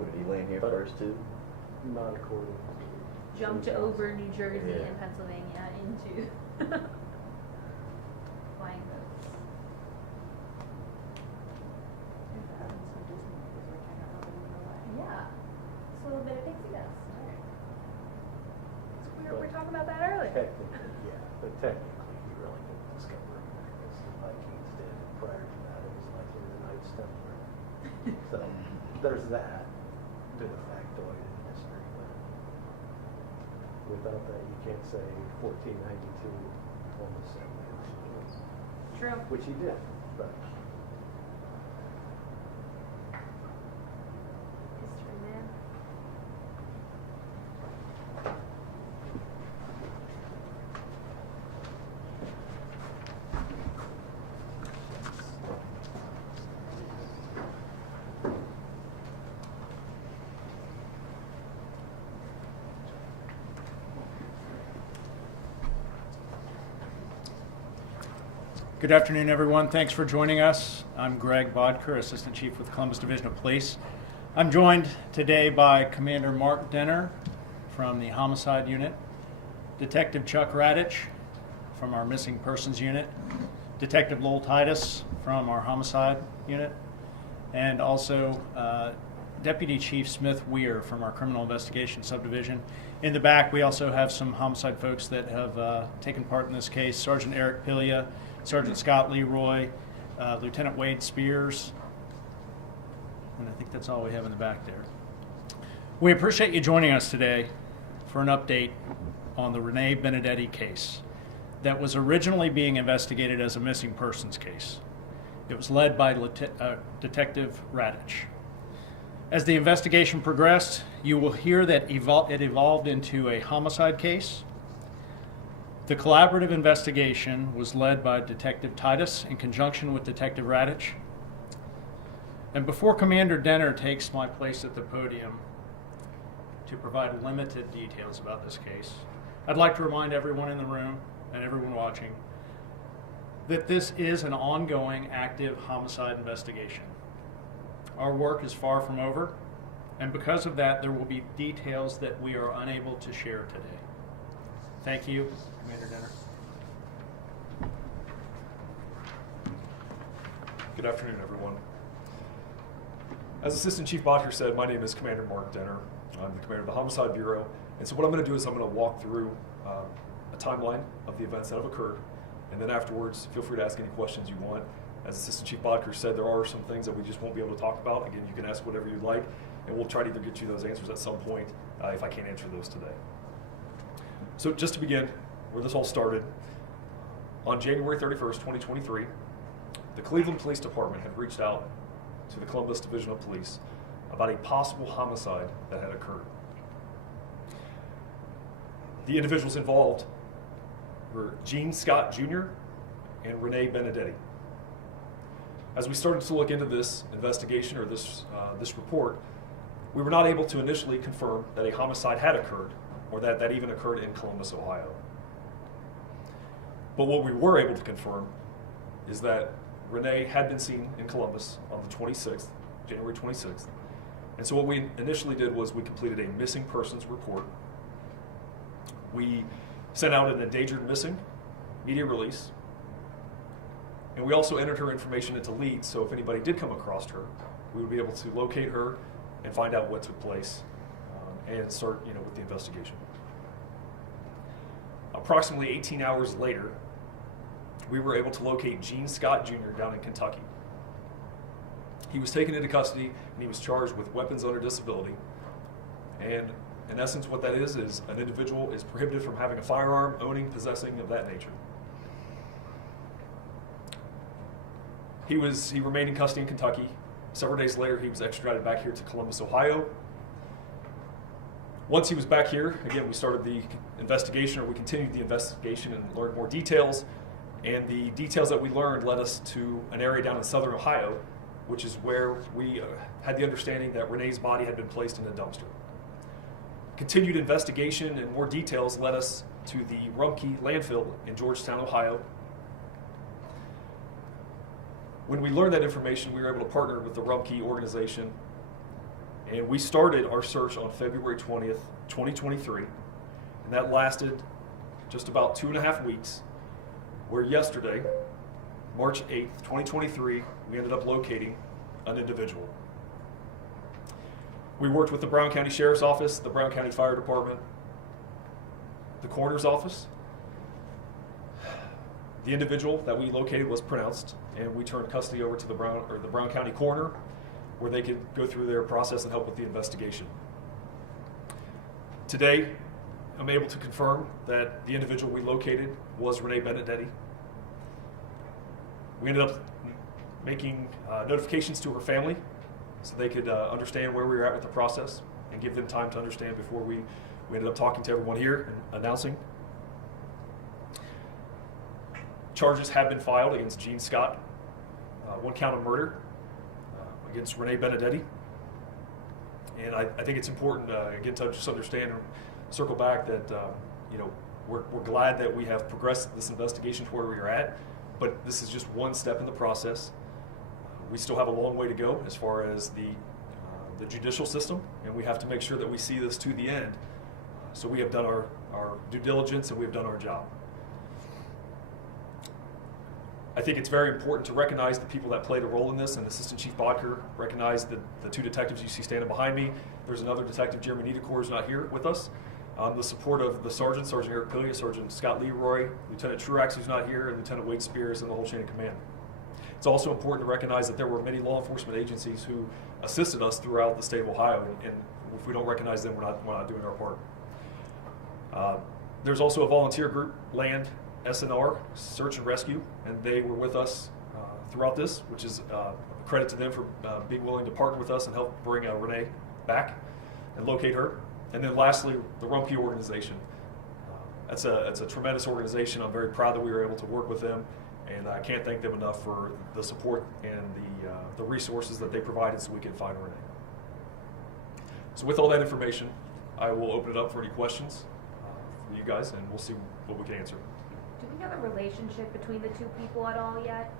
Would he land here first too? Not according to... Jumped City over Council. New Jersey Yeah. and Pennsylvania into flying boats. Yeah. It's a little bit of pixie dust. All right. So we're talking about that earlier. Technically, yeah, but technically he really didn't discover it because the Vikings did. Prior to that, it was likely the Knights Templar. So there's that bit of factoid in history, but without that you can't say 1492 almost certainly. True. Which he did, but History, man. Good afternoon, everyone. Thanks for joining us. I'm Greg Bodker, Assistant Chief with Columbus Division of Police. I'm joined today by Commander Mark Denner from the Homicide Unit, Detective Chuck Radich from our Missing Persons Unit, Detective Lowell Titus from our Homicide Unit, and also Deputy Chief Smith Weir from our Criminal Investigation Subdivision. In the back, we also have some homicide folks that have taken part in this case. Sergeant Eric Pilia, Sergeant Scott Leroy, Lieutenant Wade Spears, and I think that's all we have in the back there. We appreciate you joining us today for an update on the Renee Benedetti case that was originally being investigated as a missing persons case. It was led by Detective Radich. As the investigation progressed, you will hear that it evolved into a homicide case. The collaborative investigation was led by Detective Titus in conjunction with Detective Radich. And before Commander Denner takes my place at the podium to provide limited details about this case, I'd like to remind everyone in the room and everyone watching that this is an ongoing, active homicide investigation. Our work is far from over, and because of that, there will be details that we are unable to share today. Thank you, Commander Denner. Good afternoon, everyone. As Assistant Chief Bodker said, my name is Commander Mark Denner. I'm the commander of the Homicide Bureau. And so what I'm going to do is I'm going to walk through a timeline of the events that have occurred. And then afterwards, feel free to ask any questions you want. As Assistant Chief Bodker said, there are some things that we just won't be able to talk about. Again, you can ask whatever you'd like, and we'll try to either get you those answers at some point if I can't answer those today. So just to begin, where this all started, on January 31st, 2023, the Cleveland Police Department had reached out to the Columbus Division of Police about a possible homicide that had occurred. The individuals involved were Gene Scott Jr. and Renee Benedetti. As we started to look into this investigation or this report, we were not able to initially confirm that a homicide had occurred or that even occurred in Columbus, Ohio. But what we were able to confirm is that Renee had been seen in Columbus on the 26th, January 26th. And so what we initially did was we completed a missing persons report. We sent out an endangered missing media release. And we also entered her information into leads, so if anybody did come across her, we would be able to locate her and find out what took place and start with the investigation. Approximately 18 hours later, we were able to locate Gene Scott Jr. down in Kentucky. He was taken into custody and he was charged with weapons under disability. And in essence, what that is an individual is prohibited from having a firearm, owning, possessing, of that nature. He remained in custody in Kentucky. Several days later, he was extradited back here to Columbus, Ohio. Once he was back here, again, we started the investigation, or we continued the investigation and learned more details. And the details that we learned led us to an area down in southern Ohio, which is where we had the understanding that Renee's body had been placed in a dumpster. Continued investigation and more details led us to the Rumpke landfill in Georgetown, Ohio. When we learned that information, we were able to partner with the Rumpke organization And we started our search on February 20th, 2023, and that lasted just about 2.5 weeks, where yesterday, March 8th, 2023, we ended up locating an individual. We worked with the Brown County Sheriff's Office, the Brown County Fire Department, the Coroner's Office. The individual that we located was pronounced, and we turned custody over to the Brown County Coroner, where they could go through their process and help with the investigation. Today, I'm able to confirm that the individual we located was Renee Benedetti. We ended up making notifications to her family so they could understand where we were at with the process and give them time to understand before we ended up talking to everyone here and announcing. Charges have been filed against Gene Scott, 1 count of murder against Renee Benedetti. And I think it's important, again, to just understand and circle back that, we're glad that we have progressed this investigation to where we are at, but this is just one step in the process. We still have a long way to go as far as the judicial system, and we have to make sure that we see this to the end. So we have done our due diligence and we have done our job. I think it's very important to recognize the people that played a role in this, and Assistant Chief Bodker recognized the 2 detectives you see standing behind me. There's another detective, Jeremy Niederkor, who's not here with us. The support of the Sergeant Eric Pillia, Sergeant Scott Leroy, Lieutenant Truax, who's not here, and Lieutenant Wade Spears, and the whole chain of command. It's also important to recognize that there were many law enforcement agencies who assisted us throughout the state of Ohio, and if we don't recognize them, we're not doing our part. There's also a volunteer group, Land, SNR, Search and Rescue, and they were with us throughout this, which is a credit to them for being willing to partner with us and help bring Renee back and locate her. And then lastly, the Rumpke organization. That's a tremendous organization. I'm very proud that we were able to work with them, and I can't thank them enough for the support and the resources that they provided so we could find Renee. So with all that information, I will open it up for any questions for you guys, and we'll see what we can answer. Do we have a relationship between the 2 people at all yet?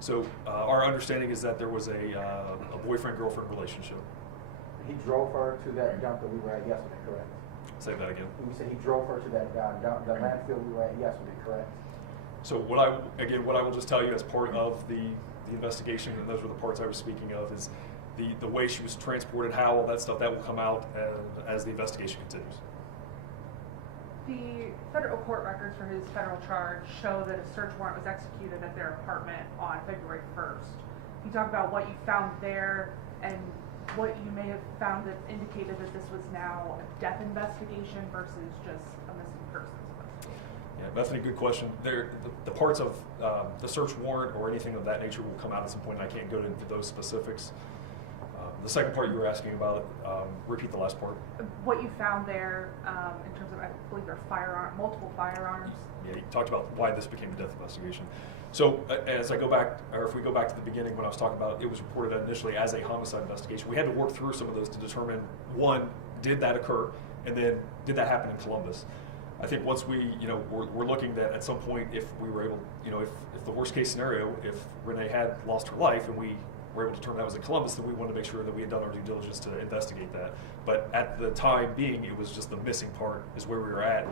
So our understanding is that there was a boyfriend-girlfriend relationship. He drove her to that dump that we were at yesterday, correct? Say that again. You said he drove her to that dump, the landfill we were at yesterday, correct? So what I will just tell you as part of the investigation, and those were the parts I was speaking of, is the way she was transported, how all that stuff, that will come out as the investigation continues. The federal court records for his federal charge show that a search warrant was executed at their apartment on February 1st. Can you talk about what you found there and what you may have found that indicated that this was now a death investigation versus just a missing persons investigation? Yeah, Bethany, good question. The parts of the search warrant or anything of that nature will come out at some point, and I can't go into those specifics. The second part you were asking about, repeat the last part. What you found there in terms of, I believe there are multiple firearms. Yeah, you talked about why this became a death investigation. So as I go back, or if we go back to the beginning when I was talking about it was reported initially as a homicide investigation, we had to work through some of those to determine, one, did that occur, and then did that happen in Columbus? I think once we, we're looking that at some point if we were able, if the worst case scenario, if Renee had lost her life and we were able to determine that was in Columbus, then we wanted to make sure that we had done our due diligence to investigate that. But at the time being, it was just the missing part is where we were at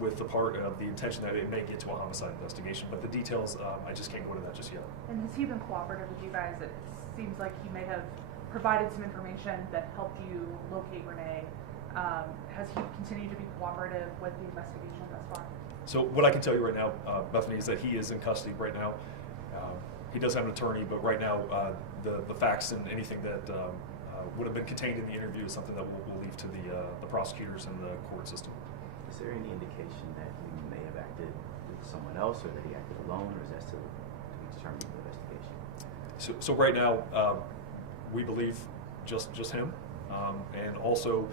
with the part of the intention that it may get to a homicide investigation. But the details, I just can't go into that just yet. And has he been cooperative with you guys? It seems like he may have provided some information that helped you locate Renee. Has he continued to be cooperative with the investigation thus far? So what I can tell you right now, Bethany, is that he is in custody right now. He does have an attorney, but right now the facts and anything that would have been contained in the interview is something that we'll leave to the prosecutors and the court system. Is there any indication that he may have acted with someone else, or that he acted alone, or is that still to be determined in the investigation? So right now, we believe just him, and also,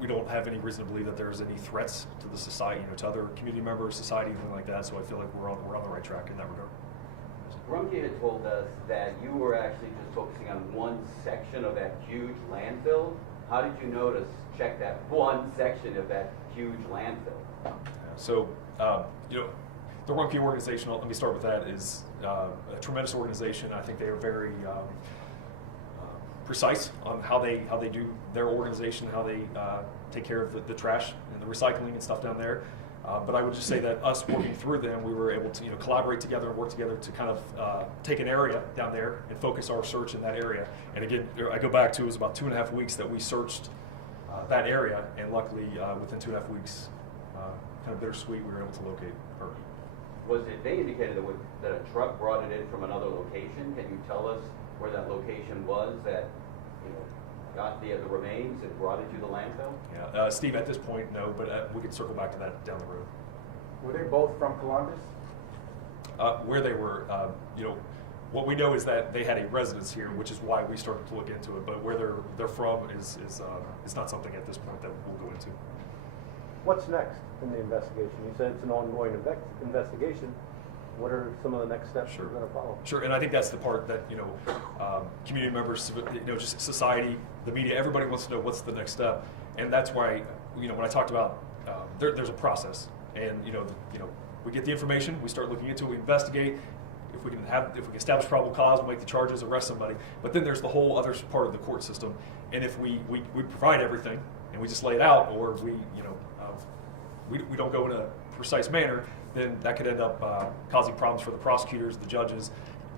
we don't have any reason to believe that there's any threats to the society, to other community members, society, anything like that. So I feel like we're on the right track in that regard. Rumpke had told us that you were actually just focusing on one section of that huge landfill. How did you know to check that one section of that huge landfill? So, the Rumpke organization, let me start with that, is a tremendous organization. I think they are very precise on how they do their organization, how they take care of the trash and the recycling and stuff down there. But I would just say that us working through them, we were able to collaborate together and work together to kind of take an area down there and focus our search in that area. And again, I go back to, it was about 2.5 weeks that we searched that area, and luckily within 2.5 weeks, kind of bittersweet, we were able to locate her. Was it, they indicated that a truck brought it in from another location? Can you tell us where that location was that, got the remains and brought it to the landfill? Yeah, Steve, at this point, no, but we could circle back to that down the road. Were they both from Columbus? Where they were, what we know is that they had a residence here, which is why we started to look into it. But where they're from is not something at this point that we'll go into. What's next in the investigation? You said it's an ongoing investigation. What are some of the next steps Sure. we're going to follow? Sure, and I think that's the part that community members, just society, the media, everybody wants to know what's the next step, and that's why when I talked about there's a process, and we get the information, we start looking into it, we investigate. If we can establish probable cause, we'll make the charges, arrest somebody. But then there's the whole other part of the court system, and if we provide everything and we just lay it out, or we don't go in a precise manner, then that could end up causing problems for the prosecutors, the judges,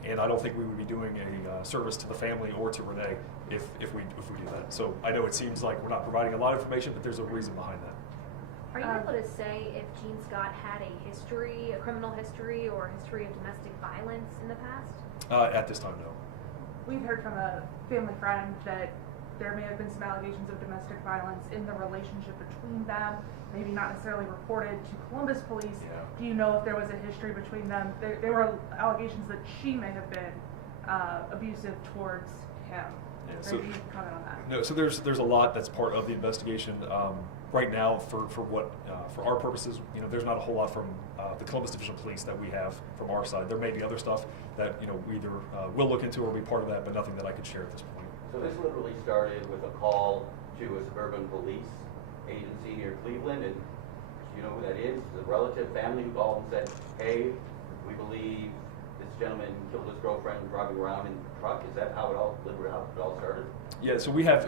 and I don't think we would be doing a service to the family or to Renee if we do that. So I know it seems like we're not providing a lot of information, but there's a reason behind that. Are you able to say if Jean Scott had a criminal history or a history of domestic violence in the past? At this time, no. We've heard from a family friend that there may have been some allegations of domestic violence in the relationship between them, maybe not necessarily reported to Columbus police. Yeah. Do you know if there was a history between them? There were allegations that she may have been abusive towards him. Yeah, So so- maybe you can comment on that. No, so there's a lot that's part of the investigation. Right now, for our purposes, there's not a whole lot from the Columbus Division Police that we have from our side. There may be other stuff that we either will look into or be part of that, but nothing that I could share at this point. So this literally started with a call to a suburban police agency near Cleveland, and you know who that is? The relative family who called and said, hey, we believe this gentleman killed his girlfriend driving around in the truck. Is that how it all started? Yeah, so we have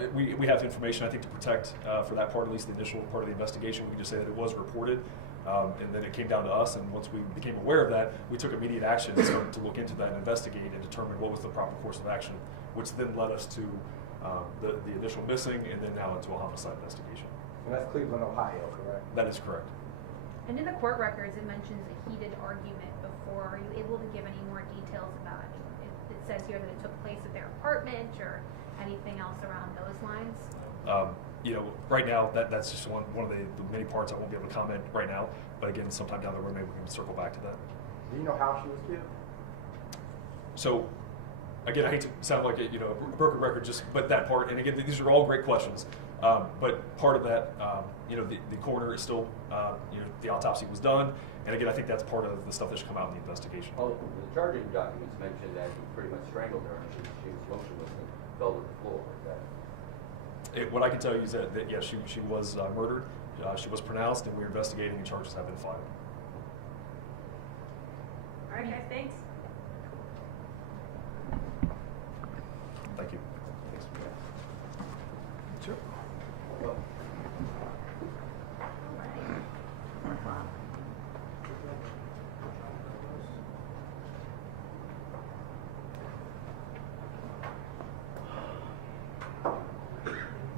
information, I think, to protect for that part, at least the initial part of the investigation. We can just say that it was reported, and then it came down to us, and once we became aware of that, we took immediate action and started to look into that and investigate and determine what was the proper course of action, which then led us to the initial missing and then now into a homicide investigation. And that's Cleveland, Ohio, correct? That is correct. And in the court records, it mentions a heated argument before. Are you able to give any more details about it? It says here that it took place at their apartment or anything else around those lines? Right now, that's just one of the many parts I won't be able to comment right now. But again, sometime down the road, maybe we can circle back to that. Do you know how she was killed? So, again, I hate to sound like a broken record, but that part, and again, these are all great questions. But part of that, the coroner is still, the autopsy was done, and again, I think that's part of the stuff that should come out in the investigation. Well, the charging documents mentioned that he pretty much strangled her and she was motionless and fell to the floor. What I can tell you is that yes, she was murdered. She was pronounced, and we're investigating, and charges have been filed. All right, guys, thanks.